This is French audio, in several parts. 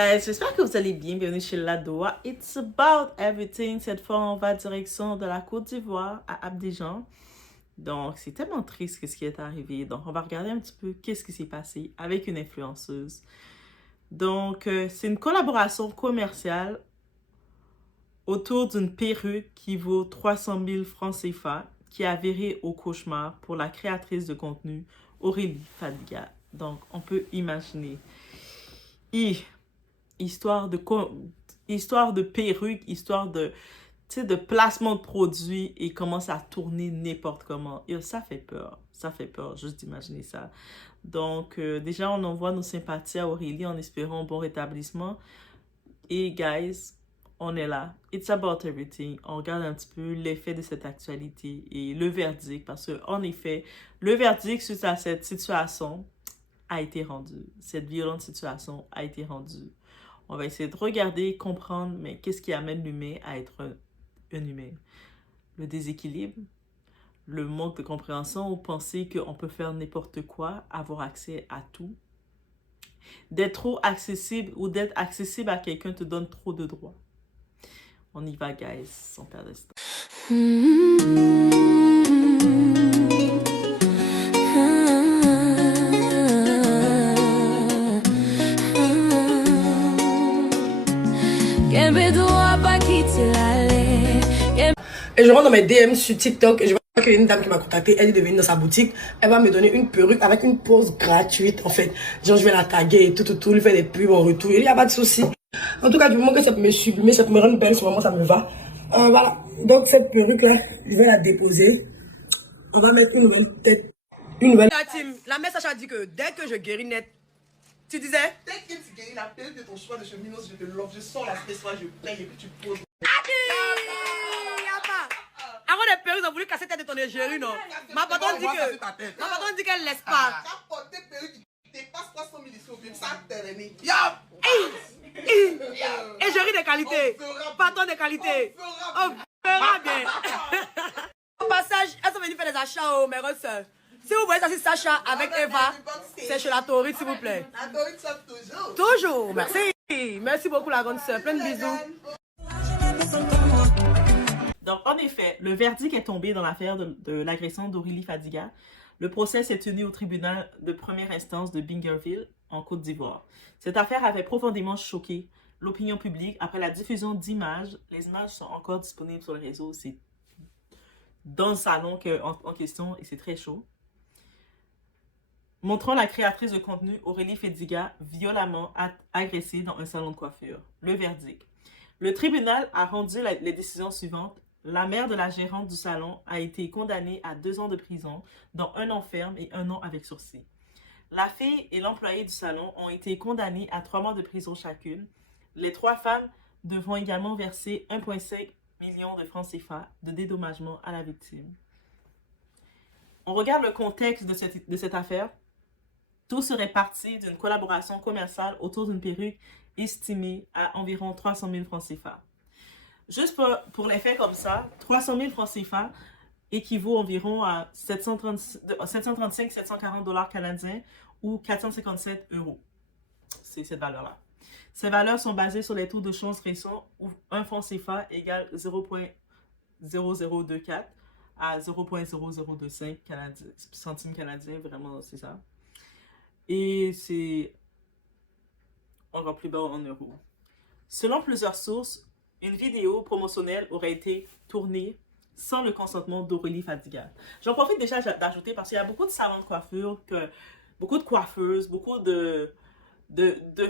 Guys, j'espère que vous allez bien. Bienvenue chez Ladoa. It's about everything. Cette fois, on va direction de la Côte d'Ivoire à Abidjan. Donc, c'est tellement triste ce qui est arrivé. Donc, on va regarder un petit peu qu'est-ce qui s'est passé avec une influenceuse. Donc, c'est une collaboration commerciale autour d'une perruque qui vaut 300 000 francs CFA qui a viré au cauchemar pour la créatrice de contenu Aurélie Fadiga. Donc, on peut imaginer. Histoire de perruque, histoire de placement de produits et commence à tourner n'importe comment. Et ça fait peur juste d'imaginer ça. Donc, déjà, on envoie nos sympathies à Aurélie en espérant un bon rétablissement. Et, guys, on est là. It's about everything. On regarde un petit peu l'effet de cette actualité et le verdict, parce que, en effet, le verdict suite à cette situation a été rendu. Cette violente situation a été rendue. On va essayer de regarder, comprendre, mais qu'est-ce qui amène l'humain à être un humain? Le déséquilibre, le manque de compréhension ou penser qu'on peut faire n'importe quoi, avoir accès à tout. D'être trop accessible ou d'être accessible à quelqu'un te donne trop de droits. On y va, guys, sans perdre de temps. Et je rentre dans mes DM sur TikTok et je vois qu'il y a une dame qui m'a contacté. Elle est de venir dans sa boutique. Elle va me donner une perruque avec une pose gratuite en fait. Genre je vais la taguer et tout, lui faire des pubs en retour. Il n'y a pas de souci. En tout cas, du moment que ça peut me sublimer, ça peut me rendre belle, ce moment ça me va. Voilà. Donc cette perruque là, je vais la déposer. On va mettre une nouvelle tête. Une nouvelle. La team, la mère Sacha a dit que dès que je guéris net, tu disais? Dès que tu guéris la perruque de ton choix de cheminots, je te l'offre, je sors la spéciale, je paye et puis tu poses. Avant des perruques, ils ont voulu casser la tête de ton égérie, non? Ma patronne dit qu'elle laisse pas. T'as porté perruque qui dépasse 300 000 ici au film, ça t'est remis. Égérie de qualité. Patron de qualité. On verra bien. Au passage, elles sont venues faire des achats aux mères sœurs. Si vous voyez ça, c'est Sacha avec Eva. C'est chez la Taurite, s'il vous plaît. La Taurite sauve toujours. Toujours, merci. Merci beaucoup, la grande sœur. Plein de bisous. Donc, en effet, le verdict est tombé dans l'affaire de l'agression d'Aurélie Fadiga. Le procès s'est tenu au tribunal de première instance de Bingerville, en Côte d'Ivoire. Cette affaire avait profondément choqué l'opinion publique après la diffusion d'images. Les images sont encore disponibles sur le réseau. C'est dans le salon en question et c'est très chaud. Montrant la créatrice de contenu Aurélie Fadiga violemment agressée dans un salon de coiffure. Le verdict. Le tribunal a rendu les décisions suivantes. La mère de la gérante du salon a été condamnée à 2 ans de prison, dont 1 an ferme et 1 an avec sursis. La fille et l'employé du salon ont été condamnés à 3 mois de prison chacune. Les 3 femmes devront également verser 1,5 million de francs CFA de dédommagement à la victime. On regarde le contexte de cette affaire. Tout serait parti d'une collaboration commerciale autour d'une perruque estimée à environ 300 000 francs CFA. Juste pour les faits comme ça, 300 000 francs CFA équivaut environ à 735-740 dollars canadiens ou 457 euros. C'est cette valeur-là. Ces valeurs sont basées sur les taux de change récents où 1 franc CFA égale 0,0024 à 0,0025 centimes canadiens. Vraiment, c'est ça. Et c'est encore plus bas en euros. Selon plusieurs sources, une vidéo promotionnelle aurait été tournée sans le consentement d'Aurélie Fadiga. J'en profite déjà d'ajouter parce qu'il y a beaucoup de salons de coiffure, beaucoup de coiffeuses, beaucoup de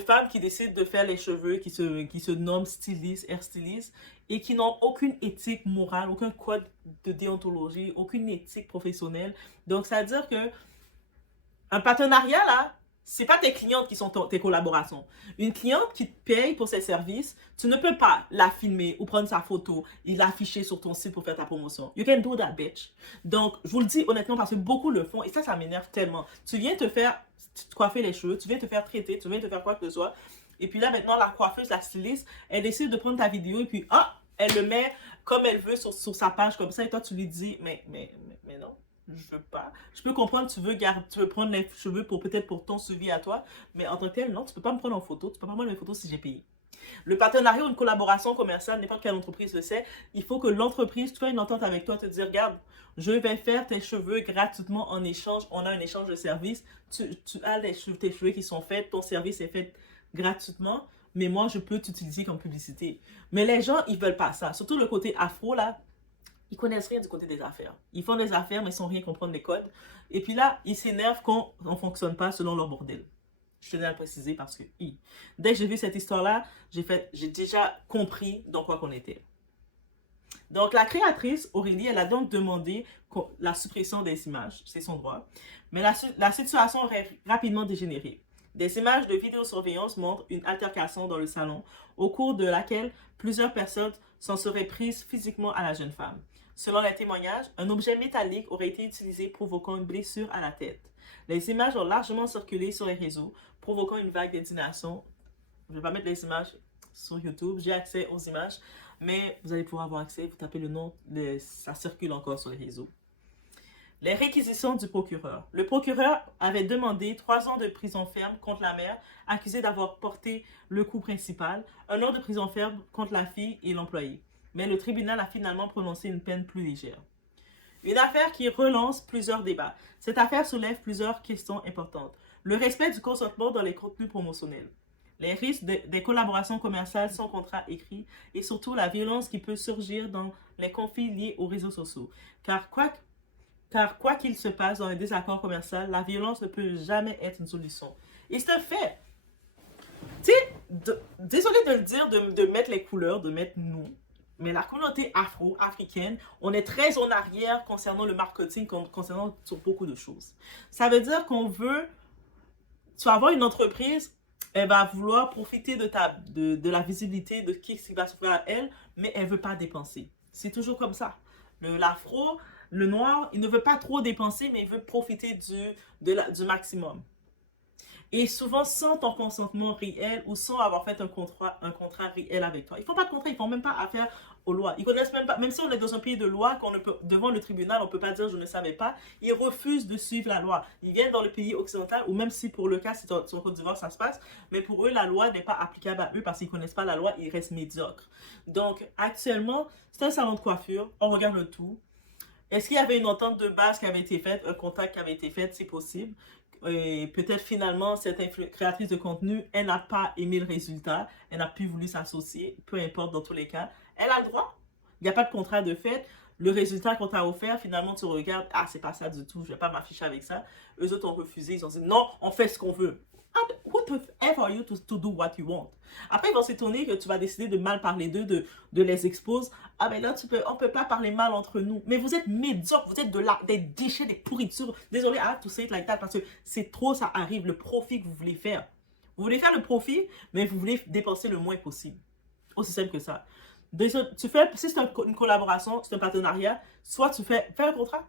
femmes qui décident de faire les cheveux, qui se nomment stylistes, hair stylistes, et qui n'ont aucune éthique morale, aucun code de déontologie, aucune éthique professionnelle. Donc, ça veut dire que un partenariat, là, c'est pas tes clientes qui sont tes collaborations. Une cliente qui te paye pour ses services, tu ne peux pas la filmer ou prendre sa photo et l'afficher sur ton site pour faire ta promotion. You can do that, bitch. Donc, je vous le dis honnêtement parce que beaucoup le font et ça m'énerve tellement. Tu viens te faire coiffer les cheveux, tu viens te faire traiter, tu viens te faire quoi que ce soit. Et puis là, maintenant, la coiffeuse, la styliste, elle décide de prendre ta vidéo et puis, elle le met comme elle veut sur sa page comme ça. Et toi, tu lui dis, mais non. je veux pas. Je peux comprendre, tu veux prendre les cheveux peut-être pour ton suivi à toi, mais en tant que tel, non, tu peux pas me prendre en photo, tu peux pas prendre mes photos si j'ai payé. Le partenariat ou une collaboration commerciale, n'importe quelle entreprise le sait, il faut que l'entreprise fasse une entente avec toi, te dire, regarde, je vais faire tes cheveux gratuitement en échange, on a un échange de services, tu as tes cheveux qui sont faits, ton service est fait gratuitement, mais moi, je peux t'utiliser comme publicité. Mais les gens, ils veulent pas ça. Surtout le côté afro, là, ils connaissent rien du côté des affaires. Ils font des affaires, mais sans rien comprendre des codes. Et puis là, ils s'énervent quand on ne fonctionne pas selon leur bordel. Je tenais à le préciser parce que dès que j'ai vu cette histoire-là, j'ai déjà compris dans quoi qu'on était. Donc, la créatrice, Aurélie, elle a donc demandé la suppression des images. C'est son droit. Mais la situation aurait rapidement dégénéré. Des images de vidéosurveillance montrent une altercation dans le salon, au cours de laquelle plusieurs personnes s'en seraient prises physiquement à la jeune femme. Selon les témoignages, un objet métallique aurait été utilisé provoquant une blessure à la tête. Les images ont largement circulé sur les réseaux, provoquant une vague d'indignation. Je ne vais pas mettre les images sur YouTube, j'ai accès aux images, mais vous allez pouvoir avoir accès, vous tapez le nom, ça circule encore sur les réseaux. Les réquisitions du procureur. Le procureur avait demandé 3 ans de prison ferme contre la mère, accusée d'avoir porté le coup principal, 1 an de prison ferme contre la fille et l'employé. Mais le tribunal a finalement prononcé une peine plus légère. Une affaire qui relance plusieurs débats. Cette affaire soulève plusieurs questions importantes. Le respect du consentement dans les contenus promotionnels. Les risques des collaborations commerciales sans contrat écrit et surtout la violence qui peut surgir dans les conflits liés aux réseaux sociaux. Car quoi qu'il se passe dans les désaccords commerciaux, la violence ne peut jamais être une solution. Et c'est un fait. Tu sais, désolé de le dire, de mettre les couleurs, de mettre nous, mais la communauté afro-africaine, on est très en arrière concernant le marketing, concernant sur beaucoup de choses. Ça veut dire qu'on veut, tu vas avoir une entreprise, elle va vouloir profiter de la visibilité de qui va s'offrir à elle, mais elle ne veut pas dépenser. C'est toujours comme ça. L'afro, le noir, il ne veut pas trop dépenser, mais il veut profiter du maximum. Et souvent sans ton consentement réel ou sans avoir fait un contrat réel avec toi. Ils ne font pas de contrat, ils ne font même pas affaire aux lois. Ils connaissent même pas, même si on est dans un pays de loi, devant le tribunal, on ne peut pas dire je ne savais pas. Ils refusent de suivre la loi. Ils viennent dans le pays occidental, ou même si pour le cas, c'est en Côte d'Ivoire, ça se passe, mais pour eux, la loi n'est pas applicable à eux parce qu'ils ne connaissent pas la loi, ils restent médiocres. Donc, actuellement, c'est un salon de coiffure, on regarde le tout. Est-ce qu'il y avait une entente de base qui avait été faite, un contact qui avait été fait, c'est possible. Et peut-être finalement, cette créatrice de contenu, elle n'a pas aimé le résultat, elle n'a plus voulu s'associer, peu importe dans tous les cas. Elle a le droit. Il n'y a pas de contrat de fait. Le résultat qu'on t'a offert, finalement, tu regardes, ah, c'est pas ça du tout, je ne vais pas m'afficher avec ça. Eux autres ont refusé, ils ont dit, non, on fait ce qu'on veut. What the F are you to do what you want? Après, ils vont s'étonner que tu vas décider de mal parler d'eux, de les exposer. Ah, mais là, on ne peut pas parler mal entre nous. Mais vous êtes médiocres, vous êtes des déchets, des pourritures. Désolé, I have to say it like that parce que c'est trop, ça arrive, le profit que vous voulez faire. Vous voulez faire le profit, mais vous voulez dépenser le moins possible. Aussi simple que ça. Si c'est une collaboration, c'est un partenariat, soit tu fais un contrat.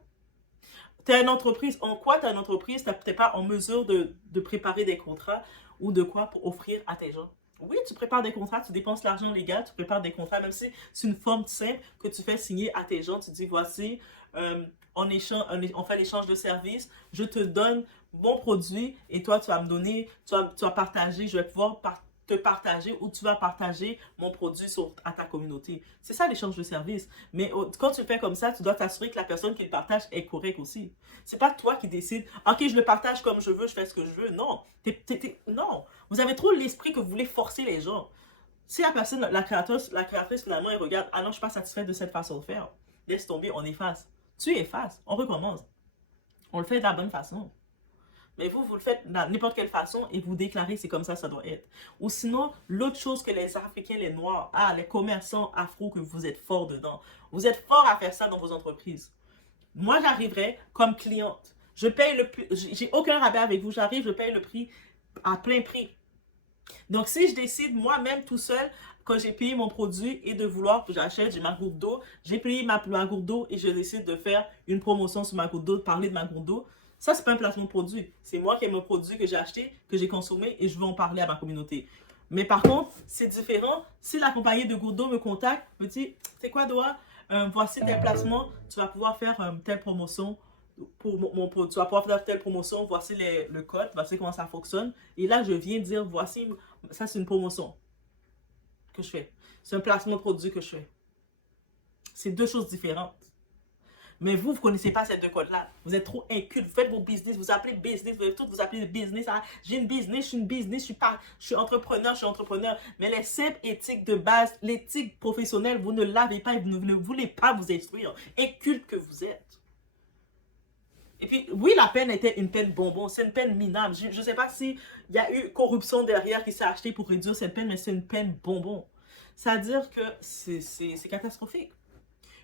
Tu es une entreprise, en quoi tu es une entreprise, tu n'es pas en mesure de préparer des contrats ou de quoi pour offrir à tes gens. Oui, tu prépares des contrats, tu dépenses l'argent légal, tu prépares des contrats, même si c'est une forme simple que tu fais signer à tes gens. Tu dis, voici, on fait l'échange de services, je te donne mon produit et toi, tu vas me donner, tu vas partager, je vais pouvoir te partager ou tu vas partager mon produit à ta communauté. C'est ça l'échange de services. Mais quand tu le fais comme ça, tu dois t'assurer que la personne qui le partage est correcte aussi. C'est pas toi qui décides, ok, je le partage comme je veux, je fais ce que je veux. Non. Non. Vous avez trop l'esprit que vous voulez forcer les gens. Si la personne, la créatrice finalement, elle regarde, ah non, je ne suis pas satisfaite de cette façon de faire. Laisse tomber, on efface. Tu effaces, on recommence. On le fait de la bonne façon. Mais vous le faites de n'importe quelle façon et vous déclarez c'est comme ça doit être. Ou sinon, l'autre chose que les Africains, les Noirs, les commerçants afro, que vous êtes forts dedans. Vous êtes forts à faire ça dans vos entreprises. Moi, j'arriverai comme cliente. Je paye le prix. J'ai aucun rabais avec vous. J'arrive, je paye le prix à plein prix. Donc, si je décide moi-même tout seul, quand j'ai payé mon produit et de vouloir que j'achète, j'ai ma goutte d'eau, j'ai payé ma goutte d'eau et je décide de faire une promotion sur ma goutte d'eau, de parler de ma goutte d'eau, ça, c'est pas un placement de produit. C'est moi qui ai mon produit que j'ai acheté, que j'ai consommé et je veux en parler à ma communauté. Mais par contre, c'est différent. Si la compagnie de goutte d'eau me contacte, me dit, c'est quoi, Doa? Voici tes placements, tu vas pouvoir faire telle promotion tu vas pouvoir faire telle promotion, voici le code, voici comment ça fonctionne. Et là, je viens dire, voici, ça c'est une promotion que je fais. C'est un placement de produit que je fais. C'est deux choses différentes. Mais vous ne connaissez pas ces deux codes-là. Vous êtes trop inculte. Vous faites vos business. Vous appelez business. Vous tout vous appelez business. Ah, j'ai une business, je suis une business. Je suis entrepreneur. Mais les simples éthiques de base, l'éthique professionnelle, vous ne l'avez pas et vous ne voulez pas vous instruire. Inculte que vous êtes. Et puis, oui, la peine était une peine bonbon. C'est une peine minable. Je ne sais pas s'il y a eu corruption derrière qui s'est achetée pour réduire cette peine, mais c'est une peine bonbon. C'est-à-dire que c'est catastrophique.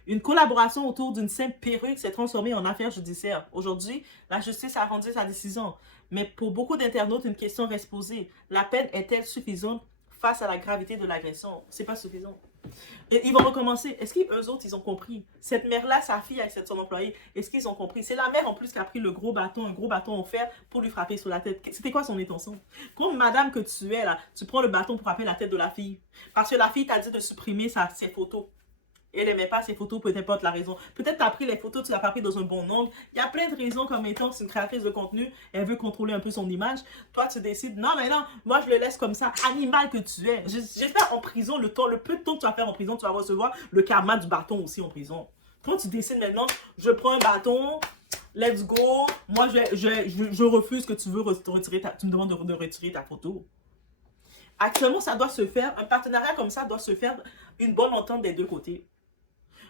Une collaboration autour d'une simple perruque s'est transformée en affaire judiciaire. Aujourd'hui, la justice a rendu sa décision. Mais pour beaucoup d'internautes, une question reste posée. La peine est-elle suffisante face à la gravité de l'agression? C'est pas suffisant. Et ils vont recommencer. Est-ce qu'eux autres, ils ont compris? Cette mère-là, sa fille avec son employé, est-ce qu'ils ont compris? C'est la mère en plus qui a pris un gros bâton en fer pour lui frapper sur la tête. C'était quoi son intention? Comme madame que tu es là, tu prends le bâton pour frapper la tête de la fille. Parce que la fille t'a dit de supprimer ses photos. Elle n'aimait pas ses photos, peu importe la raison. Peut-être tu as pris les photos, tu ne l'as pas pris dans un bon angle. Il y a plein de raisons comme étant, c'est une créatrice de contenu, elle veut contrôler un peu son image. Toi, tu décides, non, mais non, moi je le laisse comme ça, animal que tu es. J'espère en prison, le peu de temps que tu vas faire en prison, tu vas recevoir le karma du bâton aussi en prison. Toi, tu décides maintenant, je prends un bâton, let's go. Moi, je refuse que tu veux retirer tu me demandes de retirer ta photo. Actuellement, ça doit se faire, un partenariat comme ça doit se faire une bonne entente des deux côtés.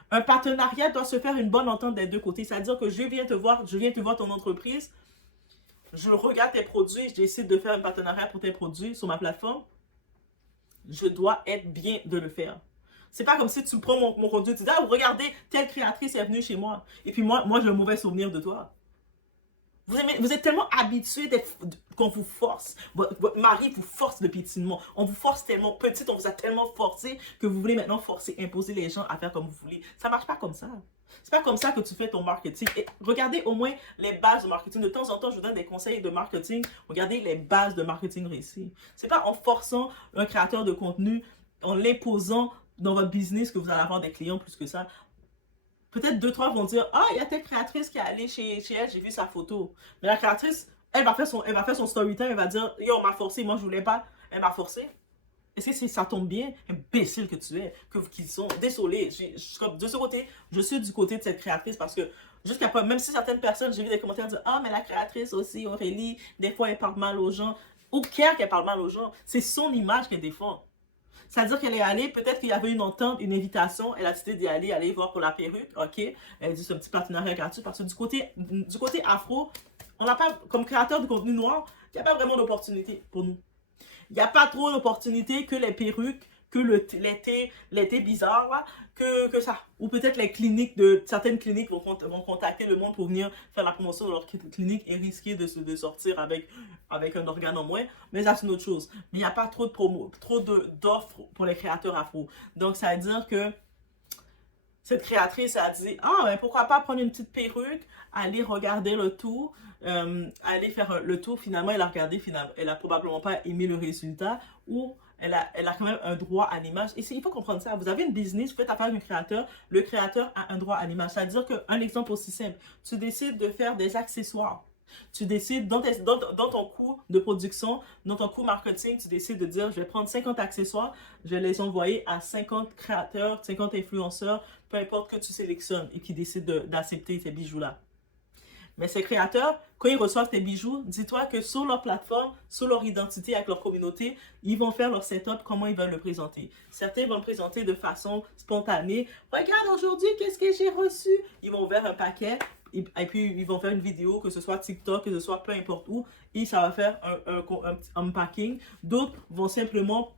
Un partenariat doit se faire une bonne entente des deux côtés. C'est-à-dire que je viens te voir ton entreprise, je regarde tes produits, je décide de faire un partenariat pour tes produits sur ma plateforme. Je dois être bien de le faire. C'est pas comme si tu prends mon contenu, tu dis, ah, regardez, telle créatrice est venue chez moi. Et puis moi j'ai un mauvais souvenir de toi. Vous êtes tellement habitué qu'on vous force. Votre mari vous force le pétinement. On vous force tellement petite, on vous a tellement forcé que vous voulez maintenant forcer, imposer les gens à faire comme vous voulez. Ça marche pas comme ça. C'est pas comme ça que tu fais ton marketing. Et regardez au moins les bases de marketing. De temps en temps, je vous donne des conseils de marketing. Regardez les bases de marketing réussi. C'est pas en forçant un créateur de contenu, en l'imposant dans votre business que vous allez avoir des clients plus que ça. Peut-être 2-3 vont dire, ah, il y a telle créatrice qui est allée chez elle, j'ai vu sa photo. Mais la créatrice, elle va faire son story time, elle va dire, yo, on m'a forcé, moi je voulais pas, elle m'a forcé. Est-ce que ça tombe bien? Imbécile que tu es, qu'ils sont. Désolé, de ce côté, je suis du côté de cette créatrice parce que jusqu'à pas, même si certaines personnes, j'ai vu des commentaires dire, ah, mais la créatrice aussi, Aurélie, des fois elle parle mal aux gens. Ou qu'elle parle mal aux gens, c'est son image qu'elle défend. C'est-à-dire qu'elle est allée, peut-être qu'il y avait une entente, une invitation, elle a décidé d'y aller voir pour la perruque, ok, elle dit c'est un petit partenariat gratuit, parce que du côté afro, on n'a pas, comme créateur de contenu noir, il n'y a pas vraiment d'opportunité pour nous. Il n'y a pas trop d'opportunités que les perruques, que l'été bizarre, là, que ça. Ou peut-être certaines cliniques vont contacter le monde pour venir faire la promotion de leur clinique et risquer de sortir avec un organe en moins. Mais ça, c'est une autre chose. Mais il n'y a pas trop d'offres pour les créateurs afro. Donc, ça veut dire que cette créatrice a dit, ah, mais pourquoi pas prendre une petite perruque, aller regarder le tout, aller faire le tour. Finalement, elle a regardé, elle a probablement pas aimé le résultat, ou elle a quand même un droit à l'image. Et il faut comprendre ça. Vous avez une business, vous faites affaire avec un créateur, le créateur a un droit à l'image. C'est-à-dire qu'un exemple aussi simple, tu décides de faire des accessoires. Tu décides, dans ton coût de production, dans ton coût marketing, tu décides de dire, je vais prendre 50 accessoires, je vais les envoyer à 50 créateurs, 50 influenceurs, peu importe que tu sélectionnes et qui décident d'accepter ces bijoux-là. Mais ces créateurs, quand ils reçoivent tes bijoux, dis-toi que sur leur plateforme, sur leur identité avec leur communauté, ils vont faire leur setup, comment ils veulent le présenter. Certains vont le présenter de façon spontanée. Regarde aujourd'hui, qu'est-ce que j'ai reçu? Ils vont ouvrir un paquet et puis ils vont faire une vidéo, que ce soit TikTok, que ce soit peu importe où, et ça va faire un unpacking. D'autres vont simplement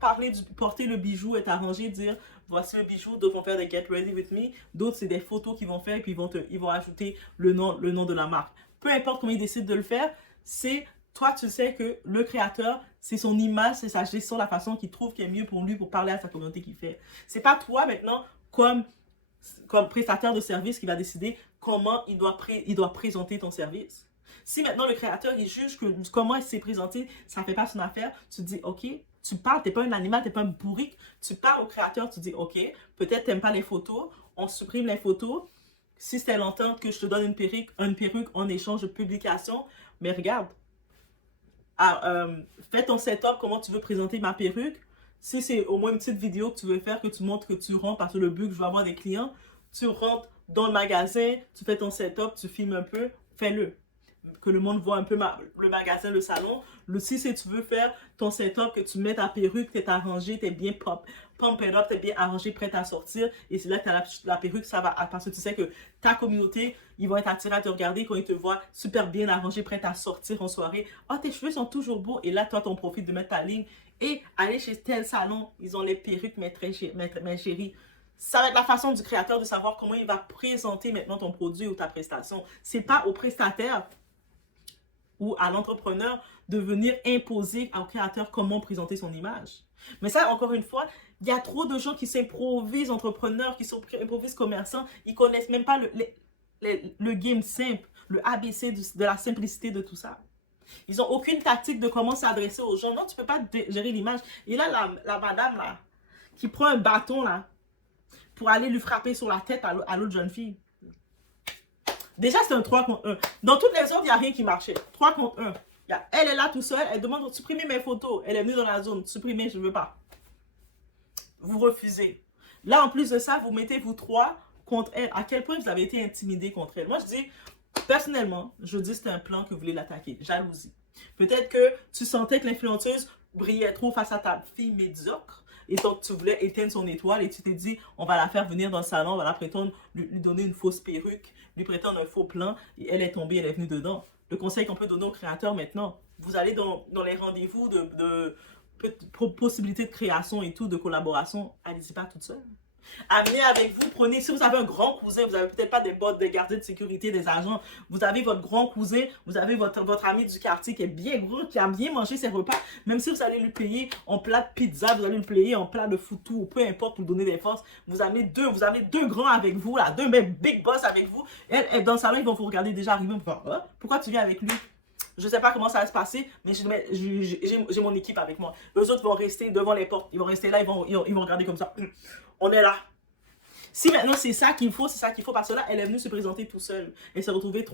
porter le bijou, être arrangé, dire voici le bijou, d'autres vont faire des get ready with me, d'autres c'est des photos qu'ils vont faire et puis ils vont ajouter le nom de la marque. Peu importe comment ils décident de le faire, c'est toi tu sais que le créateur, c'est son image, c'est sa gestion, la façon qu'il trouve qui est mieux pour lui pour parler à sa communauté qu'il fait. C'est pas toi maintenant comme prestataire de service qui va décider comment il doit présenter ton service. Si maintenant le créateur il juge que comment il s'est présenté, ça ne fait pas son affaire, tu te dis ok, tu parles, tu n'es pas un animal, tu n'es pas un bourrique, tu parles au créateur, tu dis ok, peut-être tu n'aimes pas les photos, on supprime les photos, si c'était l'entente que je te donne une perruque en échange de publication, mais regarde, fais ton setup, comment tu veux présenter ma perruque. Si c'est au moins une petite vidéo que tu veux faire, que tu montres que tu rentres, parce que le but que je veux avoir des clients, tu rentres dans le magasin, tu fais ton setup, tu filmes un peu, fais-le. Que le monde voit un peu le magasin, le salon. Si tu veux faire ton setup, que tu mets ta perruque, t'es arrangé, t'es bien pump it up, t'es bien arrangé, prête à sortir. Et c'est là que t'as la perruque, ça va, parce que tu sais que ta communauté, ils vont être attirés à te regarder quand ils te voient super bien arrangé, prête à sortir en soirée. Oh, tes cheveux sont toujours beaux. Et là, toi, t'en profites de mettre ta ligne et aller chez tel salon. Ils ont les perruques, mes chéris. Ça va être la façon du créateur de savoir comment il va présenter maintenant ton produit ou ta prestation. C'est pas au prestataire ou à l'entrepreneur de venir imposer au créateur comment présenter son image. Mais ça, encore une fois, il y a trop de gens qui s'improvisent entrepreneurs, qui s'improvisent commerçants. Ils connaissent même pas le game simple, le ABC de la simplicité de tout ça. Ils n'ont aucune tactique de comment s'adresser aux gens. Non, tu ne peux pas gérer l'image. Et là, la madame, là, qui prend un bâton, là, pour aller lui frapper sur la tête à l'autre jeune fille. Déjà, c'est un 3 contre 1. Dans toutes les autres, il n'y a rien qui marchait. 3 contre 1. Elle est là tout seul. Elle demande de supprimer mes photos. Elle est venue dans la zone. Supprimer, je ne veux pas. Vous refusez. Là, en plus de ça, vous mettez vous 3 contre elle. À quel point vous avez été intimidé contre elle? Moi, je dis, personnellement, je dis c'était un plan que vous voulez l'attaquer. Jalousie. Peut-être que tu sentais que l'influenceuse brillait trop face à ta fille médiocre. Et donc, tu voulais éteindre son étoile et tu t'es dit, on va la faire venir dans le salon, on va la prétendre, lui donner une fausse perruque, lui prétendre un faux plan. Et elle est tombée, elle est venue dedans. Le conseil qu'on peut donner aux créateurs maintenant, vous allez dans les rendez-vous de possibilités de création et tout, de collaboration, allez-y pas toute seule. Amenez avec vous, prenez, si vous avez un grand cousin, vous n'avez peut-être pas des bottes de gardiens de sécurité, des agents, vous avez votre grand cousin, vous avez votre ami du quartier qui est bien gros, qui a bien mangé ses repas, même si vous allez lui payer en plat de pizza, vous allez lui payer en plat de foutou, ou peu importe, pour lui donner des forces, vous avez deux grands avec vous, là, deux même big boss avec vous, et dans le salon, ils vont vous regarder déjà arriver, pourquoi tu viens avec lui? Je ne sais pas comment ça va se passer, mais j'ai mon équipe avec moi. Eux autres vont rester devant les portes. Ils vont rester là, ils vont regarder comme ça. On est là. Si maintenant c'est ça qu'il faut, parce que là, elle est venue se présenter tout seule. Ils se sont retrouvés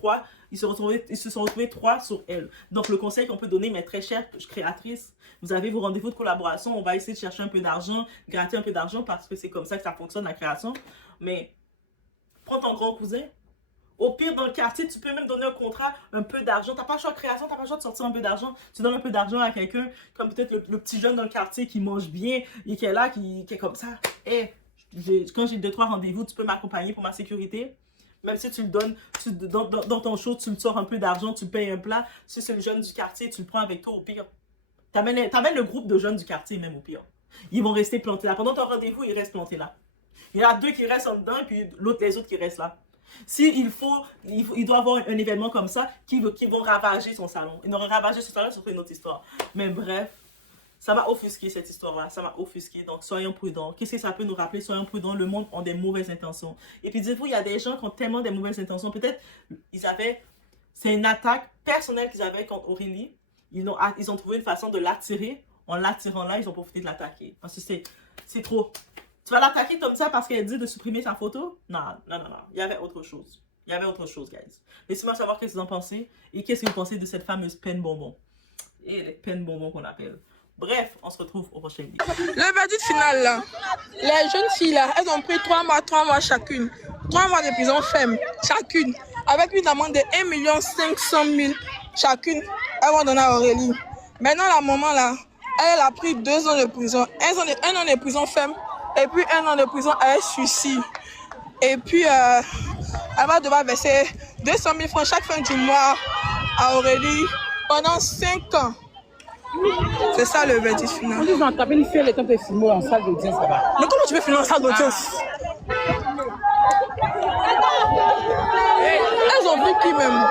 3 sur elle. Donc, le conseil qu'on peut donner, mais très chère créatrice, vous avez vos rendez-vous de collaboration, on va essayer de chercher un peu d'argent, gratter un peu d'argent, parce que c'est comme ça que ça fonctionne, la création. Mais, prends ton grand cousin. Au pire, dans le quartier, tu peux même donner un contrat, un peu d'argent. Tu n'as pas le choix de création, tu n'as pas le choix de sortir un peu d'argent. Tu donnes un peu d'argent à quelqu'un, comme peut-être le petit jeune dans le quartier qui mange bien et qui est là, qui est comme ça. Hey, quand j'ai 2-3 rendez-vous, tu peux m'accompagner pour ma sécurité. Même si tu le donnes, dans ton show, tu me sors un peu d'argent, tu payes un plat. Si c'est le jeune du quartier, tu le prends avec toi au pire. T'amènes le groupe de jeunes du quartier même au pire. Ils vont rester plantés là. Pendant ton rendez-vous, ils restent plantés là. Il y en a 2 qui restent en dedans et puis les autres qui restent là. Il doit y avoir un événement comme ça qui vont ravager son salon. Ils n'auront ravagé son salon, c'est une autre histoire. Mais bref, ça m'a offusqué cette histoire-là. Ça m'a offusqué. Donc, soyons prudents. Qu'est-ce que ça peut nous rappeler? Soyons prudents. Le monde a des mauvaises intentions. Et puis, dites-vous, il y a des gens qui ont tellement des mauvaises intentions. Peut-être, c'est une attaque personnelle qu'ils avaient contre Aurélie. Ils ont trouvé une façon de l'attirer. En l'attirant là, ils ont profité de l'attaquer. Parce que c'est trop. Tu vas l'attaquer comme ça parce qu'elle dit de supprimer sa photo? Non. Il y avait autre chose. Guys. Laissez-moi savoir ce que vous en pensez. Et qu'est-ce que vous pensez de cette fameuse peine bonbon. Et les peines bonbons qu'on appelle. Bref, on se retrouve au prochain vidéo. Le verdict final, là. Les jeunes filles, là, elles ont pris 3 mois chacune. 3 mois de prison ferme, chacune. Avec une amende de 1 500 000 chacune. Elles vont donner à Aurélie. Maintenant, la maman, là, elle a pris 2 ans de prison. 1 an de prison ferme. Et puis 1 an de prison avec suicide. Et puis, elle va devoir verser 200 000 francs chaque fin du mois à Aurélie pendant 5 ans. C'est ça le verdict final. Ils ont tapé une fille, les temps de filmer en salle d'audience là-bas. Mais comment tu veux filmer en salle d'audience? Elles ont vu qui même?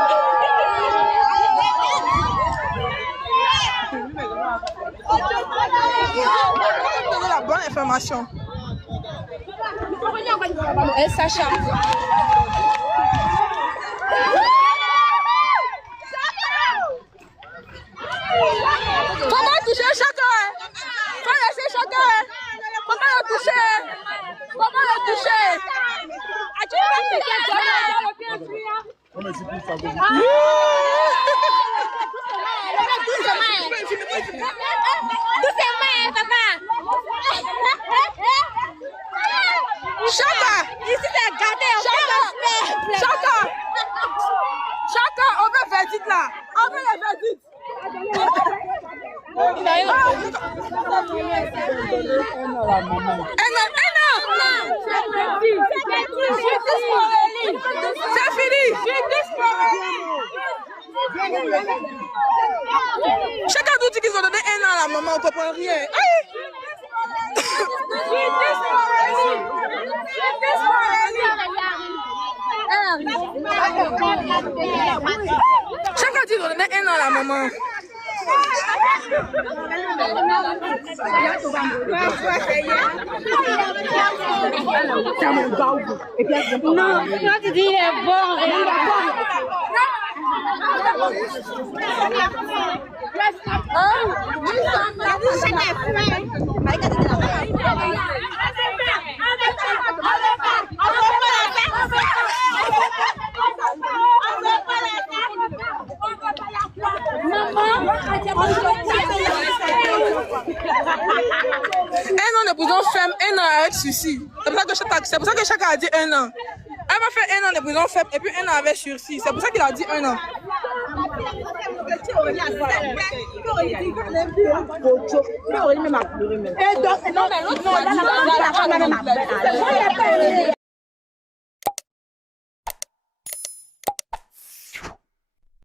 Donner la bonne information. Et Sacha. Comment toucher chacun? Comment laisser chacun? Comment le toucher? Comment le toucher? Chaka! Ici c'est gâté, Chaka! Chaka, on veut verdict là! On veut le verdict! C'est fini! Chacun nous dit qu'ils ont donné 1 an à la maman, on ne comprend rien. Chacun dit qu'ils ont donné 1 an à la maman. Non, toi tu dis il est bon. Un an de prison ferme, 1 an avec sursis. C'est pour ça que chacun a dit 1 an. Elle m'a fait 1 an de prison ferme et puis 1 an avec sursis. C'est pour ça qu'il a dit 1 an.